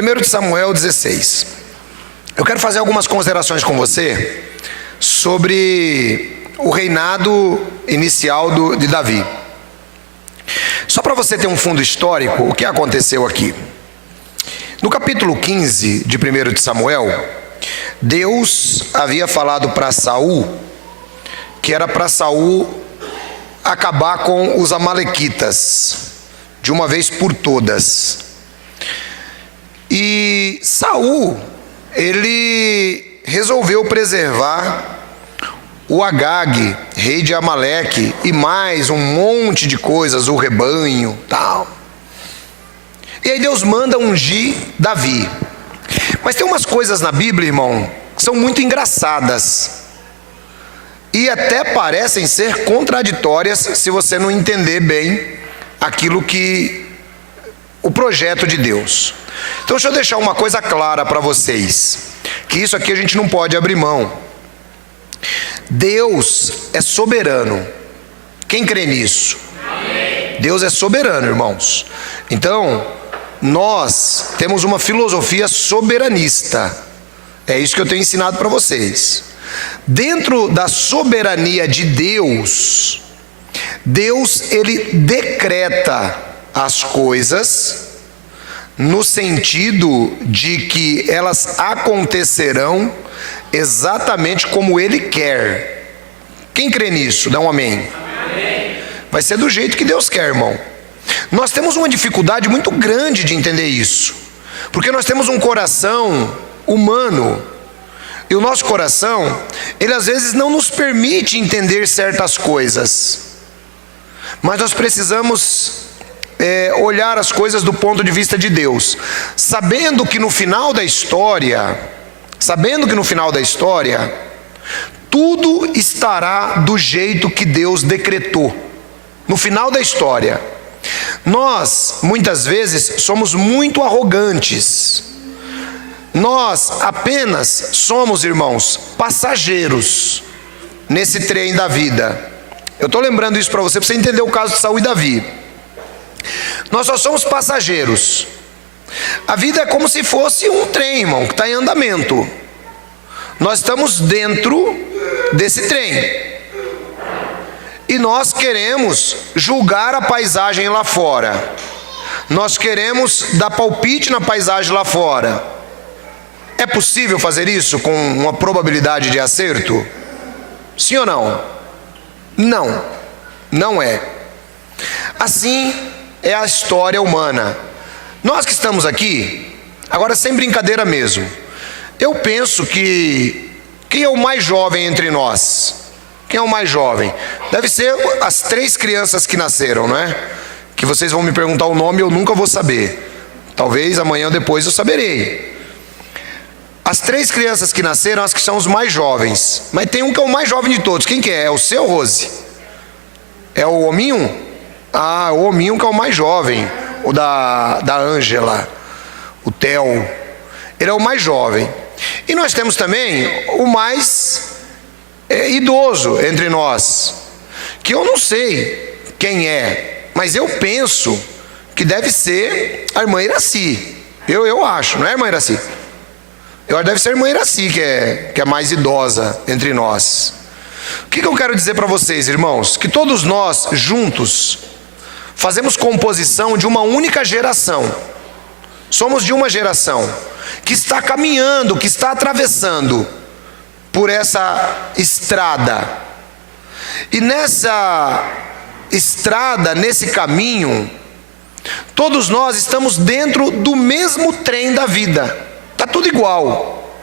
1 de Samuel 16. Eu quero fazer algumas considerações com você sobre o reinado inicial de Davi. Só para você ter um fundo histórico, o que aconteceu aqui? No capítulo 15 de 1 de Samuel, Deus havia falado para Saul que era para Saul acabar com os amalequitas de uma vez por todas. E Saul, ele resolveu preservar o Agag, rei de Amaleque, e mais um monte de coisas, o rebanho, tal. E aí Deus manda ungir Davi. Mas tem umas coisas na Bíblia, irmão, que são muito engraçadas. E até parecem ser contraditórias se você não entender bem aquilo que o projeto de Deus. Então deixa eu deixar uma coisa clara para vocês, que isso aqui a gente não pode abrir mão. Deus é soberano. Quem crê nisso? Amém. Deus é soberano, irmãos. Então, nós temos uma filosofia soberanista. É isso que eu tenho ensinado para vocês. Dentro da soberania de Deus, Deus, ele decreta as coisas no sentido de que elas acontecerão exatamente como ele quer. Quem crê nisso? Dá um amém. Amém. Vai ser do jeito que Deus quer, irmão. Nós temos uma dificuldade muito grande de entender isso, porque nós temos um coração humano, e o nosso coração, ele às vezes não nos permite entender certas coisas, mas nós precisamos olhar as coisas do ponto de vista de Deus, sabendo que no final da história, tudo estará do jeito que Deus decretou. No final da história, nós muitas vezes somos muito arrogantes. Nós apenas somos, irmãos, passageiros nesse trem da vida. Eu estou lembrando isso para você entender o caso de Saul e Davi. Nós só somos passageiros. A vida é como se fosse um trem, irmão, que está em andamento. Nós estamos dentro desse trem. E nós queremos julgar a paisagem lá fora. Nós queremos dar palpite na paisagem lá fora. É possível fazer isso com uma probabilidade de acerto? Sim ou não? Não, não é. Assim é a história humana. Nós que estamos aqui, agora sem brincadeira mesmo, eu penso que quem é o mais jovem entre nós? Quem é o mais jovem? Deve ser as 3 crianças que nasceram, não é? Que vocês vão me perguntar o nome e eu nunca vou saber. Talvez amanhã ou depois eu saberei. As 3 crianças que nasceram, as que são os mais jovens. Mas tem um que é o mais jovem de todos. Quem que é? É o seu, Rose? É o hominho? Ah, o hominho que é o mais jovem. O da Ângela. O Theo. Ele é o mais jovem. E nós temos também o mais idoso entre nós, que eu não sei quem é, mas eu penso que deve ser a irmã Iraci. Eu acho, não é, irmã Iraci? Eu acho que deve ser a irmã Iraci que é mais idosa entre nós. O que eu quero dizer para vocês, irmãos? Que todos nós juntos fazemos composição de uma única geração. Somos de uma geração que está caminhando, que está atravessando por essa estrada. E nessa estrada, nesse caminho, todos nós estamos dentro do mesmo trem da vida. Está tudo igual.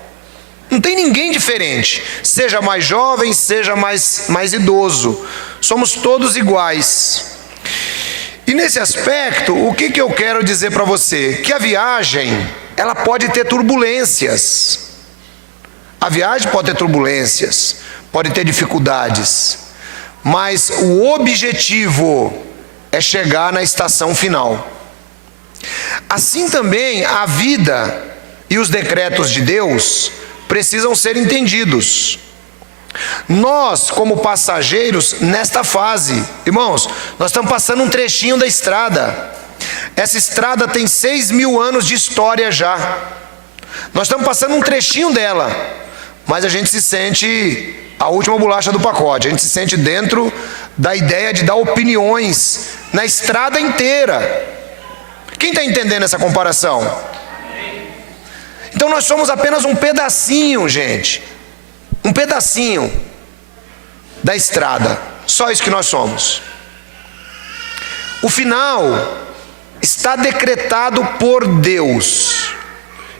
Não tem ninguém diferente. Seja mais jovem, seja mais idoso. Somos todos iguais. E nesse aspecto, o que eu quero dizer para você? Que a viagem, ela pode ter turbulências. A viagem pode ter turbulências, pode ter dificuldades, mas o objetivo é chegar na estação final. Assim também a vida e os decretos de Deus precisam ser entendidos. Nós, como passageiros nesta fase, irmãos, nós estamos passando um trechinho da estrada. Essa estrada tem 6.000 anos de história já. Nós estamos passando um trechinho dela, mas a gente se sente a última bolacha do pacote. A gente se sente dentro da ideia de dar opiniões na estrada inteira. Quem está entendendo essa comparação? Então nós somos apenas um pedacinho, gente. Um pedacinho da estrada. Só isso que nós somos. O final está decretado por Deus.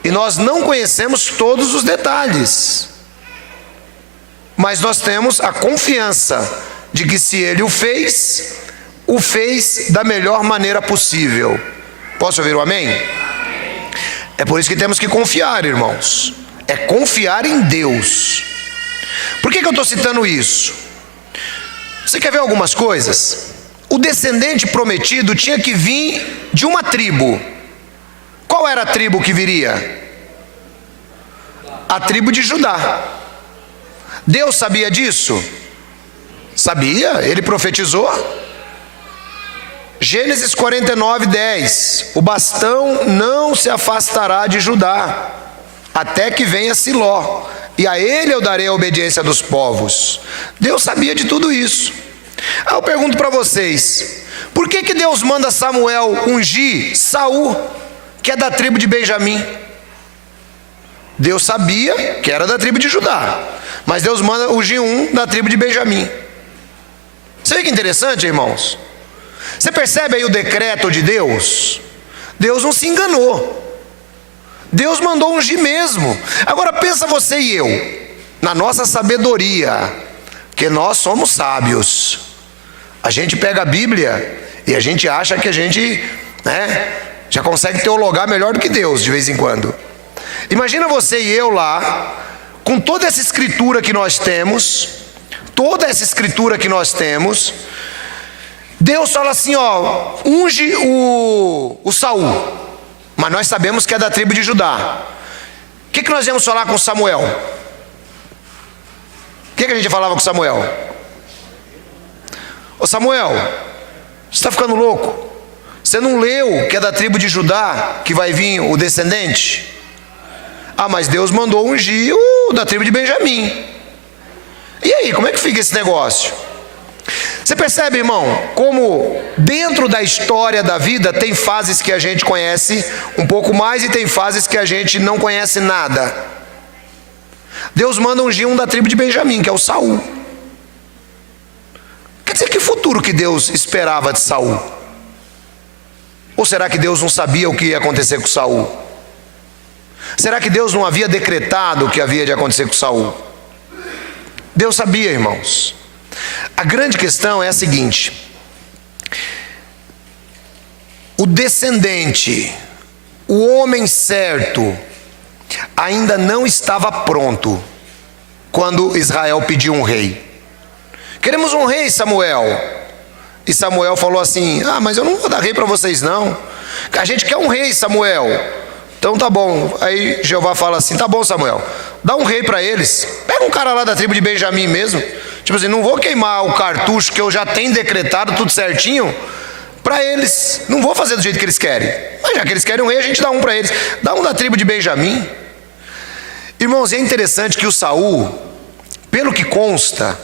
E nós não conhecemos todos os detalhes. Mas nós temos a confiança de que se Ele o fez da melhor maneira possível. Posso ouvir o amém? É por isso que temos que confiar, irmãos. É confiar em Deus. Por que eu estou citando isso? Você quer ver algumas coisas? O descendente prometido tinha que vir de uma tribo. Qual era a tribo que viria? A tribo de Judá. Deus sabia disso? Sabia, ele profetizou. Gênesis 49:10. O bastão não se afastará de Judá, até que venha Siló, e a ele eu darei a obediência dos povos. Deus sabia de tudo isso. Aí eu pergunto para vocês, por que Deus manda Samuel ungir Saul, que é da tribo de Benjamim? Deus sabia que era da tribo de Judá, mas Deus manda ungir um da tribo de Benjamim. Você vê que interessante, irmãos? Você percebe aí o decreto de Deus? Deus não se enganou. Deus mandou ungir mesmo. Agora pensa você e eu, na nossa sabedoria, que nós somos sábios. A gente pega a Bíblia e a gente acha que a gente, já consegue teologar melhor do que Deus de vez em quando. Imagina você e eu lá, com toda essa escritura que nós temos, Deus fala assim, unge o Saul, mas nós sabemos que é da tribo de Judá. O que nós íamos falar com Samuel? O que a gente falava com Samuel? Ô Samuel, você está ficando louco? Você não leu que é da tribo de Judá que vai vir o descendente? Ah, mas Deus mandou ungir o da tribo de Benjamim. E aí, como é que fica esse negócio? Você percebe, irmão, como dentro da história da vida tem fases que a gente conhece um pouco mais e tem fases que a gente não conhece nada. Deus manda ungir um da tribo de Benjamim, que é o Saul. Quer dizer, que futuro que Deus esperava de Saul? Ou será que Deus não sabia o que ia acontecer com Saul? Será que Deus não havia decretado o que havia de acontecer com Saul? Deus sabia, irmãos. A grande questão é a seguinte: o descendente, o homem certo, ainda não estava pronto quando Israel pediu um rei. Queremos um rei, Samuel. E Samuel falou assim: mas eu não vou dar rei para vocês não. A gente quer um rei, Samuel. Então tá bom. Aí Jeová fala assim: tá bom, Samuel, dá um rei para eles. Pega um cara lá da tribo de Benjamim mesmo. Tipo assim, não vou queimar o cartucho que eu já tenho decretado tudo certinho para eles. Não vou fazer do jeito que eles querem. Mas já que eles querem um rei, a gente dá um para eles. Dá um da tribo de Benjamim. Irmãos, é interessante que o Saul, pelo que consta,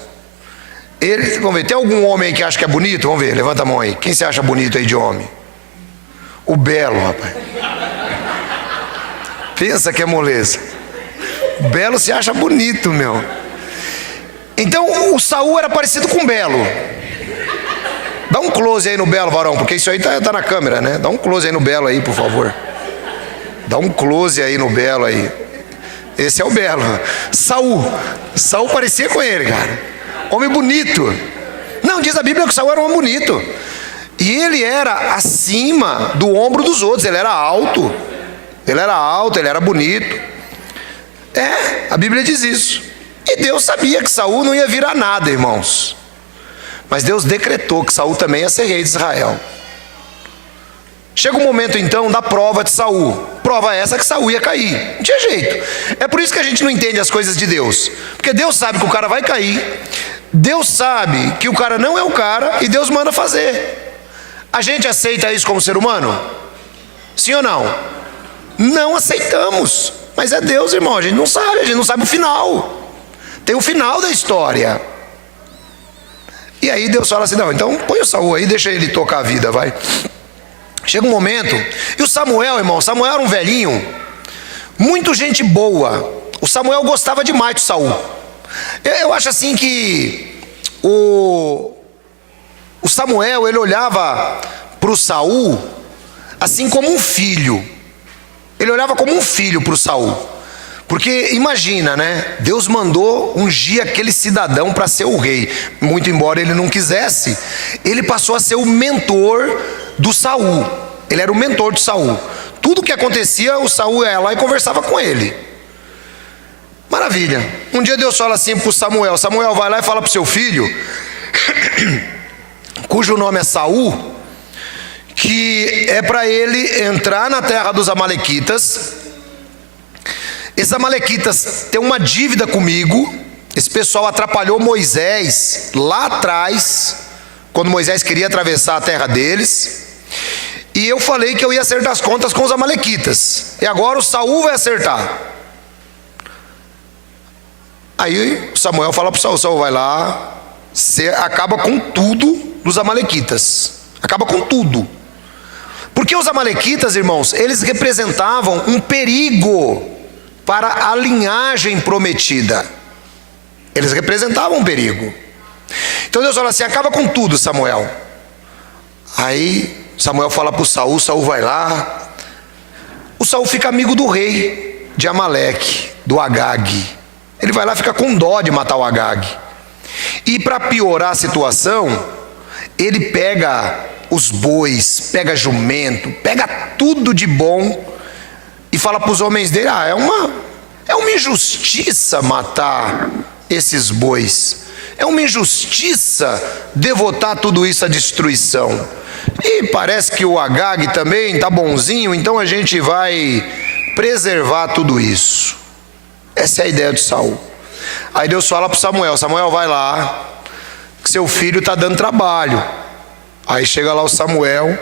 ele, vamos ver, tem algum homem aí que acha que é bonito? Vamos ver, levanta a mão aí. Quem se acha bonito aí de homem? O Belo, rapaz. Pensa que é moleza. O Belo se acha bonito, meu. Então o Saul era parecido com o Belo. Dá um close aí no Belo, varão, porque isso aí tá na câmera, né? Dá um close aí no Belo aí, por favor. Dá um close aí no Belo aí. Esse é o Belo. Saul parecia com ele, cara. Homem bonito. Não, diz a Bíblia que Saul era um homem bonito. E ele era acima do ombro dos outros. Ele era alto, ele era bonito. A Bíblia diz isso. E Deus sabia que Saul não ia virar nada, irmãos. Mas Deus decretou que Saul também ia ser rei de Israel. Chega o momento então da prova de Saul. Prova essa que Saul ia cair. Não tinha jeito. É por isso que a gente não entende as coisas de Deus. Porque Deus sabe que o cara vai cair. Deus sabe que o cara não é o cara e Deus manda fazer. A gente aceita isso como ser humano? Sim ou não? Não aceitamos. Mas é Deus, irmão, a gente não sabe o final. Tem o final da história. E aí Deus fala assim: não, então põe o Saul aí, deixa ele tocar a vida, vai. Chega um momento, e o Samuel, irmão, Samuel era um velhinho, muito gente boa. O Samuel gostava demais do Saul. Eu acho assim que o Samuel, ele olhava para o Saul assim como um filho. Ele olhava como um filho para o Saul. Porque imagina, né? Deus mandou ungir aquele cidadão para ser o rei. Muito embora ele não quisesse, ele passou a ser o mentor do Saul. Ele era o mentor de Saul. Tudo que acontecia, o Saul ia lá e conversava com ele. Maravilha. Um dia Deus fala assim para o Samuel: Samuel, vai lá e fala para o seu filho, cujo nome é Saul, que é para ele entrar na terra dos amalequitas. Esses amalequitas têm uma dívida comigo. Esse pessoal atrapalhou Moisés lá atrás, quando Moisés queria atravessar a terra deles. E eu falei que eu ia acertar as contas com os amalequitas. E agora o Saul vai acertar. Aí Samuel fala para o Saul: Saul, vai lá, você acaba com tudo dos amalequitas. Acaba com tudo. Porque os amalequitas, irmãos, eles representavam um perigo para a linhagem prometida. Eles representavam um perigo. Então Deus fala assim: acaba com tudo, Samuel. Aí Samuel fala para o Saul, Saul vai lá. O Saul fica amigo do rei de Amaleque, do Agag. Ele vai lá e fica com dó de matar o Agag. E para piorar a situação, ele pega os bois, pega jumento, pega tudo de bom e fala para os homens dele: é uma injustiça matar esses bois. É uma injustiça devotar tudo isso à destruição. E parece que o Agag também está bonzinho, então a gente vai preservar tudo isso. Essa é a ideia de Saul. Aí Deus fala para Samuel: Samuel, vai lá, que seu filho está dando trabalho. Aí chega lá o Samuel,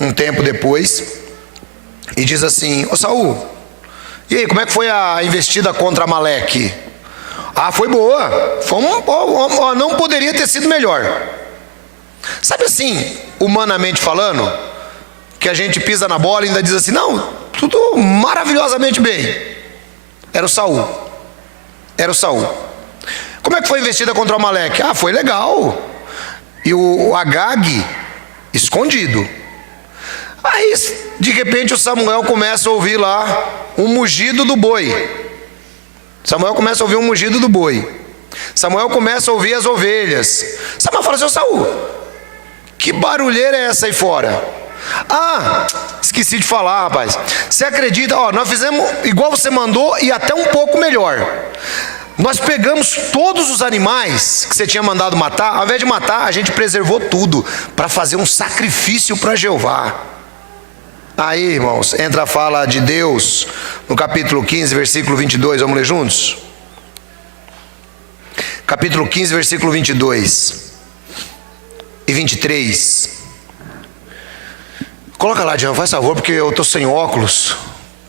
um tempo depois, e diz assim: ô Saul, e aí, como é que foi a investida contra Amaleque? Ah, foi boa, não poderia ter sido melhor. Sabe assim, humanamente falando, que a gente pisa na bola e ainda diz assim: não, tudo maravilhosamente bem. Era o Saul. Como é que foi a investida contra o Amaleque? Ah, foi legal. E o Agag escondido. Aí de repente o Samuel começa a ouvir lá um mugido do boi. Samuel começa a ouvir um mugido do boi. Samuel começa a ouvir as ovelhas. Samuel fala assim: ô Saul, que barulheira é essa aí fora? Ah, esqueci de falar, rapaz. Você acredita? Nós fizemos igual você mandou e até um pouco melhor. Nós pegamos todos os animais que você tinha mandado matar. Ao invés de matar, a gente preservou tudo para fazer um sacrifício para Jeová. Aí, irmãos, entra a fala de Deus no capítulo 15, versículo 22. Vamos ler juntos? Capítulo 15, versículo 22 e 23. Coloca lá, Jean, faz favor, porque eu estou sem óculos.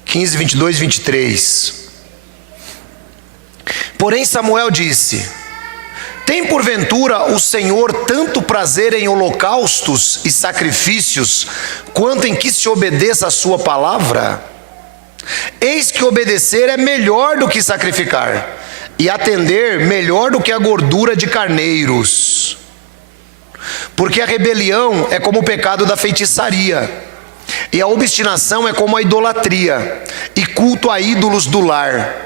15, 22 e 23. Porém Samuel disse: tem porventura o Senhor tanto prazer em holocaustos e sacrifícios, quanto em que se obedeça a sua palavra? Eis que obedecer é melhor do que sacrificar, e atender melhor do que a gordura de carneiros. Porque a rebelião é como o pecado da feitiçaria, e a obstinação é como a idolatria, e culto a ídolos do lar.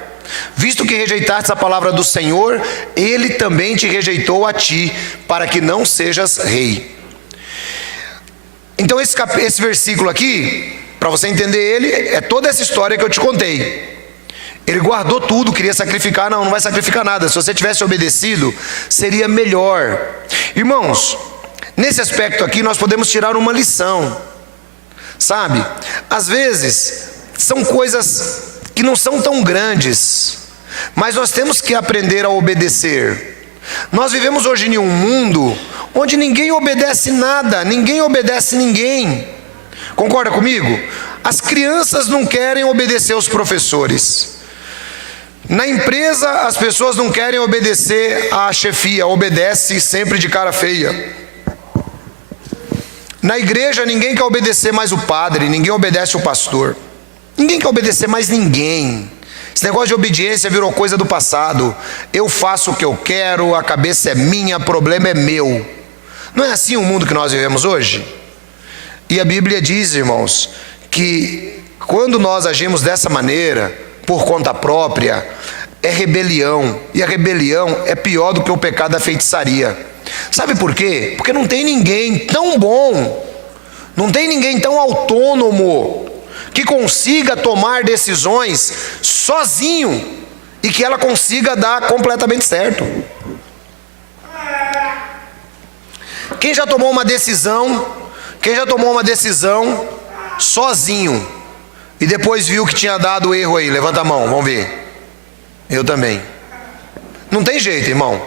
Visto que rejeitaste a palavra do Senhor, Ele também te rejeitou a ti, para que não sejas rei. Então esse versículo aqui, para você entender ele, é toda essa história que eu te contei. Ele guardou tudo, queria sacrificar, não vai sacrificar nada. Se você tivesse obedecido, seria melhor. Irmãos, nesse aspecto aqui nós podemos tirar uma lição. Sabe, às vezes são coisas que não são tão grandes, mas nós temos que aprender a obedecer. Nós vivemos hoje em um mundo onde ninguém obedece nada, ninguém obedece ninguém. Concorda comigo? As crianças não querem obedecer os professores. Na empresa, as pessoas não querem obedecer à chefia, obedece sempre de cara feia. Na igreja, ninguém quer obedecer mais o padre, ninguém obedece o pastor. Ninguém quer obedecer mais ninguém. Esse negócio de obediência virou coisa do passado. Eu faço o que eu quero, a cabeça é minha, o problema é meu. Não é assim o mundo que nós vivemos hoje? E a Bíblia diz, irmãos, que quando nós agimos dessa maneira, por conta própria, é rebelião. E a rebelião é pior do que o pecado da feitiçaria. Sabe por quê? Porque não tem ninguém tão bom, não tem ninguém tão autônomo, que consiga tomar decisões sozinho e que ela consiga dar completamente certo. Quem já tomou uma decisão sozinho e depois viu que tinha dado erro aí? Levanta a mão, vamos ver. Eu também. Não tem jeito, irmão.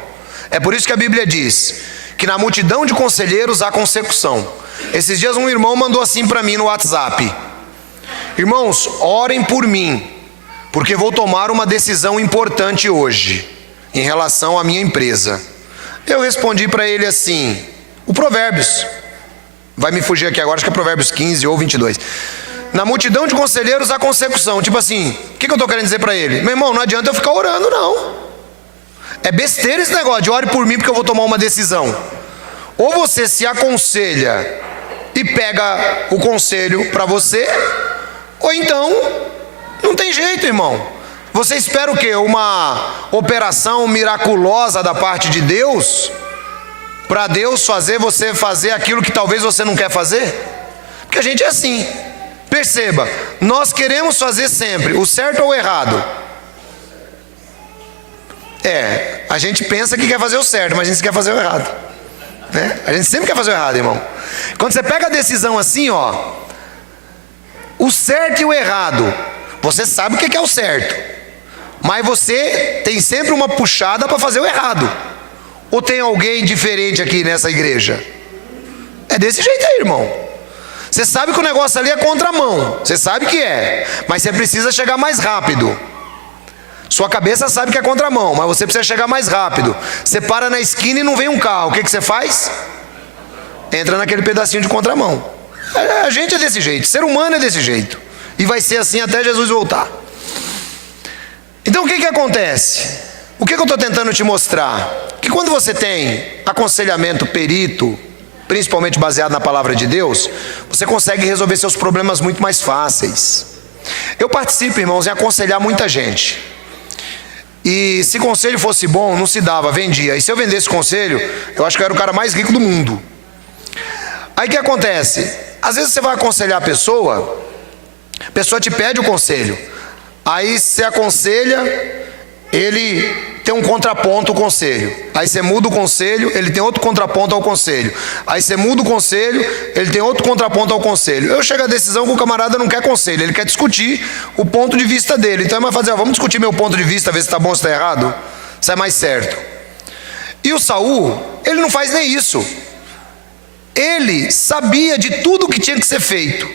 É por isso que a Bíblia diz que na multidão de conselheiros há consecução. Esses dias um irmão mandou assim para mim no WhatsApp: irmãos, orem por mim, porque vou tomar uma decisão importante hoje, em relação à minha empresa. Eu respondi para ele assim, o Provérbios, vai me fugir aqui agora, acho que é Provérbios 15 ou 22. Na multidão de conselheiros há consecução. Tipo assim, o que eu estou querendo dizer para ele? Meu irmão, não adianta eu ficar orando não. É besteira esse negócio de ore por mim porque eu vou tomar uma decisão. Ou você se aconselha e pega o conselho para você, ou então não tem jeito, irmão. Você espera o quê? Uma operação miraculosa da parte de Deus, para Deus fazer você fazer aquilo que talvez você não quer fazer? Porque a gente é assim. Perceba, nós queremos fazer sempre o certo ou o errado. A gente pensa que quer fazer o certo, mas a gente quer fazer o errado, né? A gente sempre quer fazer o errado, irmão. Quando você pega a decisão assim, ó, o certo e o errado, você sabe o que é o certo, mas você tem sempre uma puxada para fazer o errado. Ou tem alguém diferente aqui nessa igreja? É desse jeito aí, irmão. Você sabe que o negócio ali é contramão, você sabe que é, mas você precisa chegar mais rápido. Sua cabeça sabe que é contramão, mas você precisa chegar mais rápido. Você para na esquina e não vem um carro, o que você faz? Entra naquele pedacinho de contramão. A gente é desse jeito, ser humano é desse jeito, e vai ser assim até Jesus voltar. Então o que acontece? O que eu estou tentando te mostrar? Que quando você tem aconselhamento perito, principalmente baseado na palavra de Deus, você consegue resolver seus problemas muito mais fáceis. Eu participo, irmãos, em aconselhar muita gente. E se conselho fosse bom, não se dava, vendia. E se eu vendesse conselho, eu acho que eu era o cara mais rico do mundo. Aí o que acontece? Às vezes você vai aconselhar a pessoa te pede o conselho. Aí você aconselha, ele tem um contraponto ao conselho. Aí você muda o conselho, ele tem outro contraponto ao conselho. Aí você muda o conselho, ele tem outro contraponto ao conselho. Eu chego à decisão que o camarada não quer conselho, ele quer discutir o ponto de vista dele. Então é mais fazer, vamos discutir meu ponto de vista, ver se está bom ou se está errado. Se é mais certo. E o Saul, ele não faz nem isso. Ele sabia de tudo o que tinha que ser feito,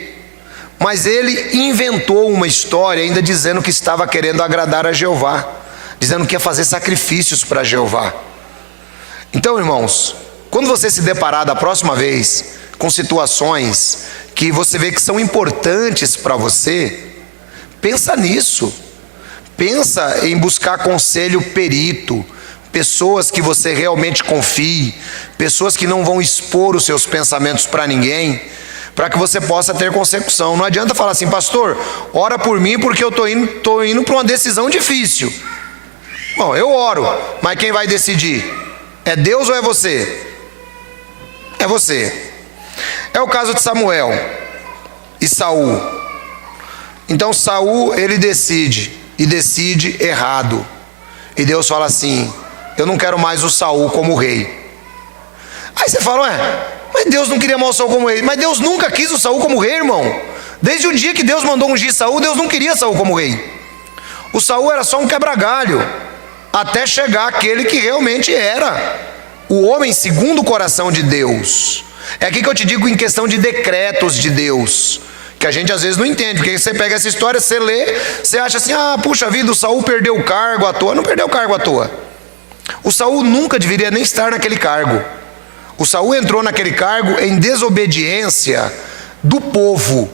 mas ele inventou uma história ainda dizendo que estava querendo agradar a Jeová, dizendo que ia fazer sacrifícios para Jeová. Então, irmãos, quando você se deparar da próxima vez com situações que você vê que são importantes para você, pensa nisso. Pensa em buscar conselho perito, pessoas que você realmente confie, pessoas que não vão expor os seus pensamentos para ninguém, para que você possa ter consecução. Não adianta falar assim, pastor, ora por mim porque eu estou indo para uma decisão difícil. Bom, eu oro, mas quem vai decidir? É Deus ou é você? É você. É o caso de Samuel e Saul. Então Saul, ele decide, e decide errado. E Deus fala assim, eu não quero mais o Saul como rei. Aí você fala, mas Deus não queria mais o Saul como rei. Mas Deus nunca quis o Saul como rei, irmão. Desde o dia que Deus mandou ungir Saul, Deus não queria Saul como rei. O Saul era só um quebra-galho, até chegar aquele que realmente era o homem segundo o coração de Deus. É aqui que eu te digo em questão de decretos de Deus, que a gente às vezes não entende, porque você pega essa história, você lê, você acha assim, puxa vida, o Saul perdeu o cargo à toa. Não perdeu o cargo à toa. O Saul nunca deveria nem estar naquele cargo. O Saul entrou naquele cargo em desobediência do povo.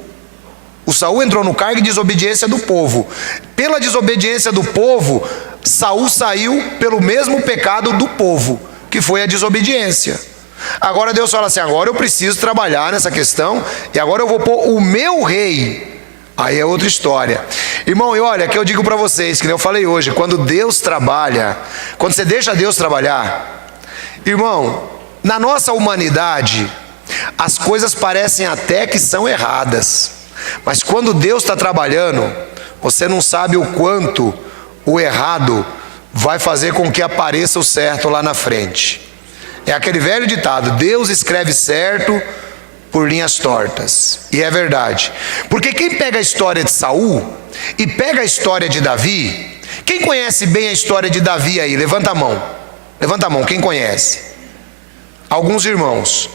O Saul entrou no cargo em desobediência do povo. Pela desobediência do povo, Saul saiu pelo mesmo pecado do povo, que foi a desobediência. Agora Deus fala assim, agora eu preciso trabalhar nessa questão, e agora eu vou pôr o meu rei. Aí é outra história. Irmão, e olha, que eu digo para vocês, que eu falei hoje, quando Deus trabalha, quando você deixa Deus trabalhar, irmão, na nossa humanidade, as coisas parecem até que são erradas, mas quando Deus está trabalhando, você não sabe o quanto o errado vai fazer com que apareça o certo lá na frente. É aquele velho ditado, Deus escreve certo por linhas tortas. E é verdade. Porque quem pega a história de Saul e pega a história de Davi, quem conhece bem a história de Davi aí? Levanta a mão. Levanta a mão, quem conhece? Alguns irmãos.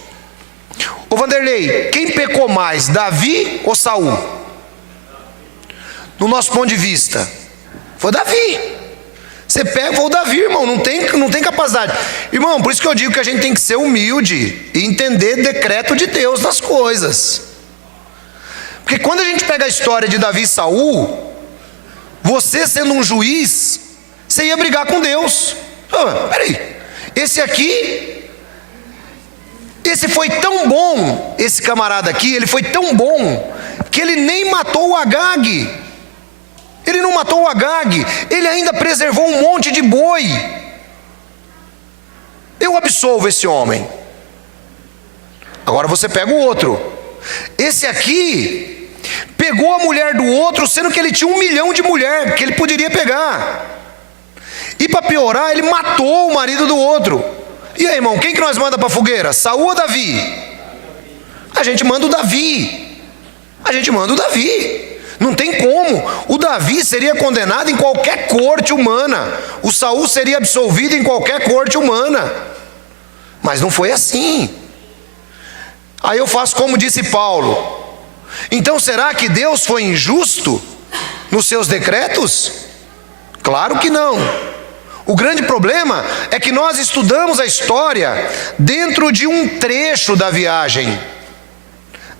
Ô Vanderlei, quem pecou mais, Davi ou Saul? No nosso ponto de vista, foi Davi. Você pega, foi o Davi, irmão, não tem capacidade. Irmão, por isso que eu digo que a gente tem que ser humilde e entender decreto de Deus nas coisas. Porque quando a gente pega a história de Davi e Saul, você sendo um juiz, você ia brigar com Deus. Peraí, esse foi tão bom, esse camarada aqui, ele foi tão bom, que ele nem matou o Agag. Ele não matou o Agag, ele ainda preservou um monte de boi. Eu absolvo esse homem. Agora você pega o outro. Esse aqui pegou a mulher do outro, sendo que ele tinha 1 milhão de mulher que ele poderia pegar. E para piorar, ele matou o marido do outro. E aí, irmão, quem que nós manda para a fogueira? Saul ou Davi? A gente manda o Davi. A gente manda o Davi. Não tem como. O Davi seria condenado em qualquer corte humana. O Saul seria absolvido em qualquer corte humana. Mas não foi assim. Aí eu faço como disse Paulo. Então será que Deus foi injusto nos seus decretos? Claro que não. O grande problema é que nós estudamos a história dentro de um trecho da viagem.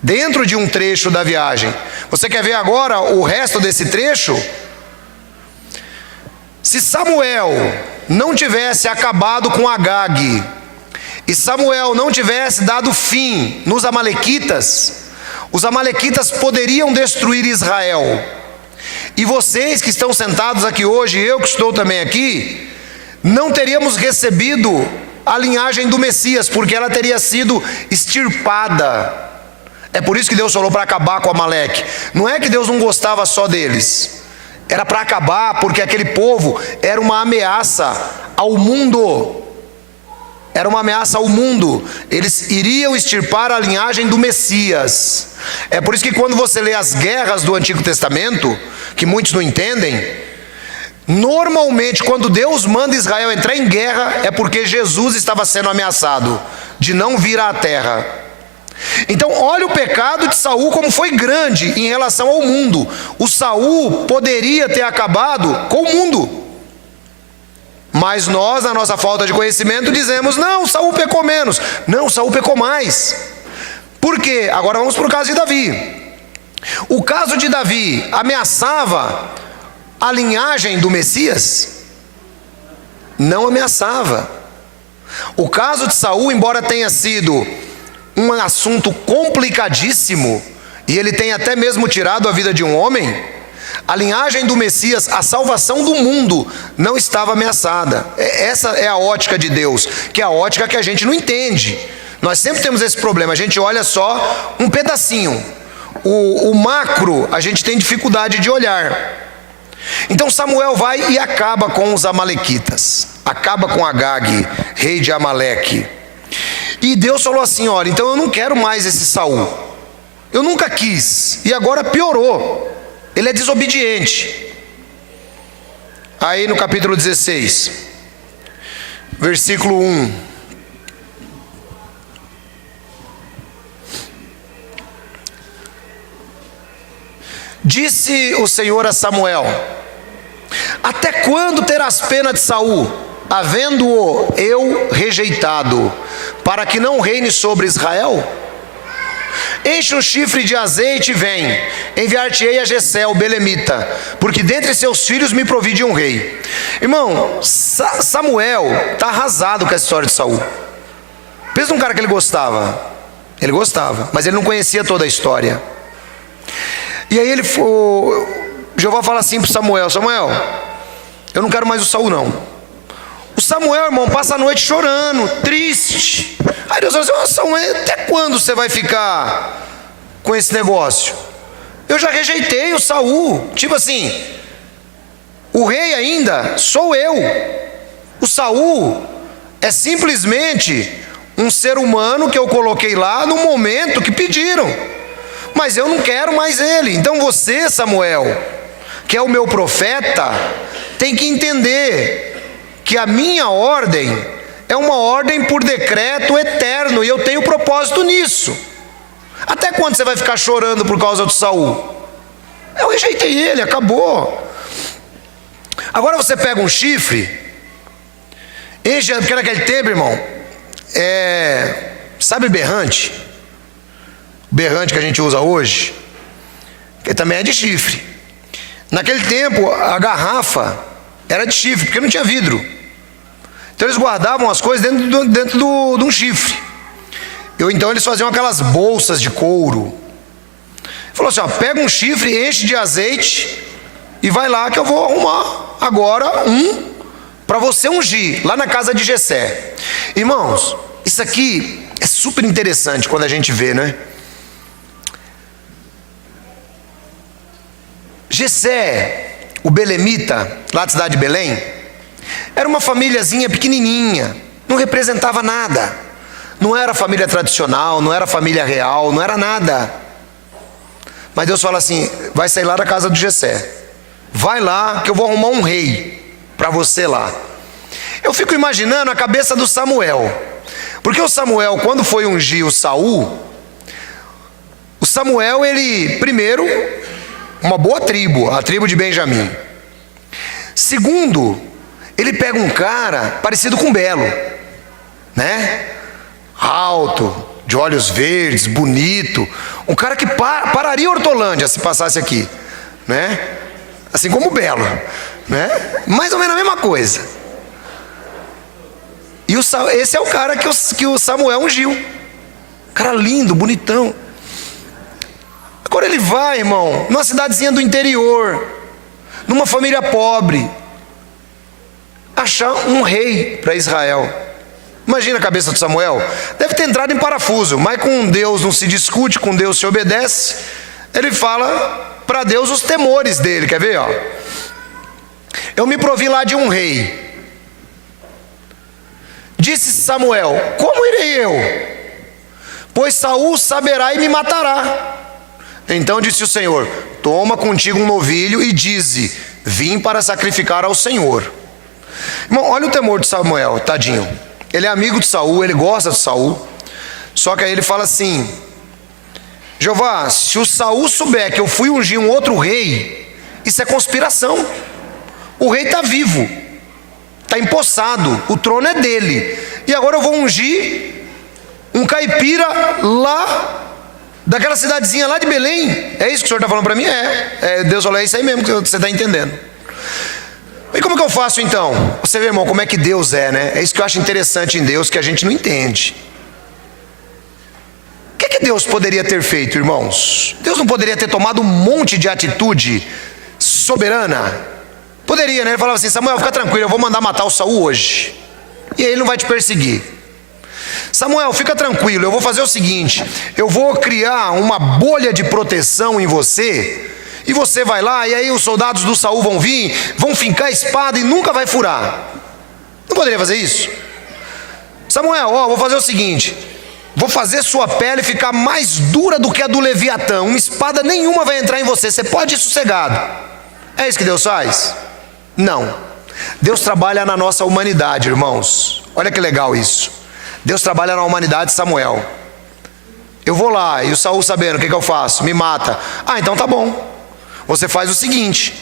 Dentro de um trecho da viagem. Você quer ver agora o resto desse trecho? Se Samuel não tivesse acabado com Agag, e Samuel não tivesse dado fim nos amalequitas, os amalequitas poderiam destruir Israel. E vocês que estão sentados aqui hoje, eu que estou também aqui, não teríamos recebido a linhagem do Messias, porque ela teria sido extirpada. É por isso que Deus falou para acabar com Amaleque. Não é que Deus não gostava só deles, era para acabar, porque aquele povo era uma ameaça ao mundo. Era uma ameaça ao mundo. Eles iriam extirpar a linhagem do Messias. É por isso que quando você lê as guerras do Antigo Testamento, que muitos não entendem, normalmente quando Deus manda Israel entrar em guerra, é porque Jesus estava sendo ameaçado de não vir à terra. Então olha o pecado de Saul como foi grande em relação ao mundo. O Saul poderia ter acabado com o mundo, mas nós, na nossa falta de conhecimento, dizemos, não, Saul pecou menos. Não, Saul pecou mais. Por quê? Agora vamos para o caso de Davi. O caso de Davi ameaçava a linhagem do Messias? Não ameaçava. O caso de Saul, embora tenha sido um assunto complicadíssimo, e ele tem até mesmo tirado a vida de um homem, a linhagem do Messias, a salvação do mundo, não estava ameaçada. Essa é a ótica de Deus, que é a ótica que a gente não entende. Nós sempre temos esse problema, a gente olha só um pedacinho. O macro, a gente tem dificuldade de olhar. Então Samuel vai e acaba com os amalequitas, acaba com Agag, rei de Amaleque. E Deus falou assim, olha, então eu não quero mais esse Saul. Eu nunca quis, e agora piorou. Ele é desobediente. Aí no capítulo 16, versículo 1. Disse o Senhor a Samuel: até quando terás pena de Saul, havendo-o eu rejeitado, para que não reine sobre Israel? Enche um chifre de azeite e vem, enviar-te-ei a Jessé, o belemita, porque dentre seus filhos me provide um rei. Irmão, Samuel está arrasado com essa história de Saul. Pensa num cara que ele gostava, mas ele não conhecia toda a história. E aí Jeová fala assim para Samuel: Samuel, eu não quero mais o Saul não. O Samuel, irmão, passa a noite chorando, triste. Aí Deus fala assim: Samuel, até quando você vai ficar com esse negócio? Eu já rejeitei o Saul. Tipo assim, o rei ainda sou eu. O Saul é simplesmente um ser humano que eu coloquei lá no momento que pediram. Mas eu não quero mais ele. Então você, Samuel, que é o meu profeta, tem que entender que a minha ordem é uma ordem por decreto eterno, e eu tenho propósito nisso. Até quando você vai ficar chorando por causa do Saul? Eu rejeitei ele, acabou. Agora você pega um chifre, enche, porque naquele tempo, irmão, sabe berrante? O berrante que a gente usa hoje, que também é de chifre. Naquele tempo a garrafa era de chifre, porque não tinha vidro. Então eles guardavam as coisas dentro de um chifre. Então eles faziam aquelas bolsas de couro. Falou assim: ó, pega um chifre, enche de azeite e vai lá que eu vou arrumar agora para você ungir lá na casa de Jessé. Irmãos, isso aqui é super interessante quando a gente vê, né? Jessé, o belemita, lá da cidade de Belém, era uma famíliazinha pequenininha, não representava nada. Não era família tradicional, não era família real, não era nada. Mas Deus fala assim: vai sair lá da casa de Jessé, vai lá que eu vou arrumar um rei para você lá. Eu fico imaginando a cabeça do Samuel, porque o Samuel, quando foi ungir o Saul, o Samuel, ele, primeiro, uma boa tribo, a tribo de Benjamim. Segundo, ele pega um cara parecido com Belo, né? Alto, de olhos verdes, bonito, um cara que pararia Hortolândia se passasse aqui, né? Assim como o Belo, né? Mais ou menos a mesma coisa. E esse é o cara que o Samuel ungiu. Cara lindo, bonitão. Agora ele vai, irmão, numa cidadezinha do interior, numa família pobre, achar um rei para Israel. Imagina a cabeça de Samuel. Deve ter entrado em parafuso, mas com Deus não se discute, com Deus se obedece. Ele fala para Deus os temores dele. Quer ver? Ó? Eu me provi lá de um rei. Disse Samuel: como irei eu? Pois Saul saberá e me matará. Então disse o Senhor: toma contigo um novilho e dize: vim para sacrificar ao Senhor. Irmão, olha o temor de Samuel, tadinho. Ele é amigo de Saul, ele gosta de Saul. Só que aí ele fala assim: Jeová, se o Saul souber que eu fui ungir um outro rei, isso é conspiração. O rei está vivo, está empossado, o trono é dele, e agora eu vou ungir um caipira lá daquela cidadezinha lá de Belém. É isso que o senhor está falando para mim? Deus falou: é isso aí mesmo que você está entendendo. E como que eu faço então? Você vê, irmão, como é que Deus é, né? É isso que eu acho interessante em Deus, que a gente não entende. O que Deus poderia ter feito, irmãos? Deus não poderia ter tomado um monte de atitude soberana? Poderia, né? Ele falava assim: Samuel, fica tranquilo, eu vou mandar matar o Saul hoje, e aí ele não vai te perseguir. Samuel, fica tranquilo, eu vou fazer o seguinte: eu vou criar uma bolha de proteção em você, e você vai lá, e aí os soldados do Saul vão vir, vão fincar a espada e nunca vai furar. Não poderia fazer isso? Samuel, vou fazer o seguinte: vou fazer sua pele ficar mais dura do que a do Leviatã, uma espada nenhuma vai entrar em você, você pode ir sossegado. É isso que Deus faz? Não. Deus trabalha na nossa humanidade, irmãos. Olha que legal isso. Deus trabalha na humanidade de Samuel. Eu vou lá, e o Saul sabendo, o que eu faço? Me mata. Então tá bom. Você faz o seguinte: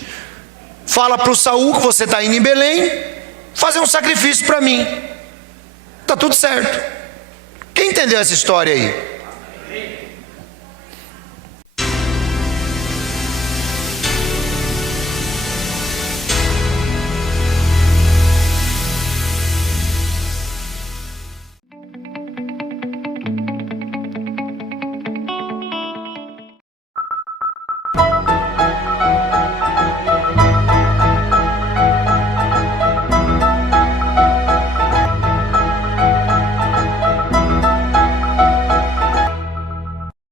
fala para o Saul que você está indo em Belém fazer um sacrifício para mim. Está tudo certo. Quem entendeu essa história aí?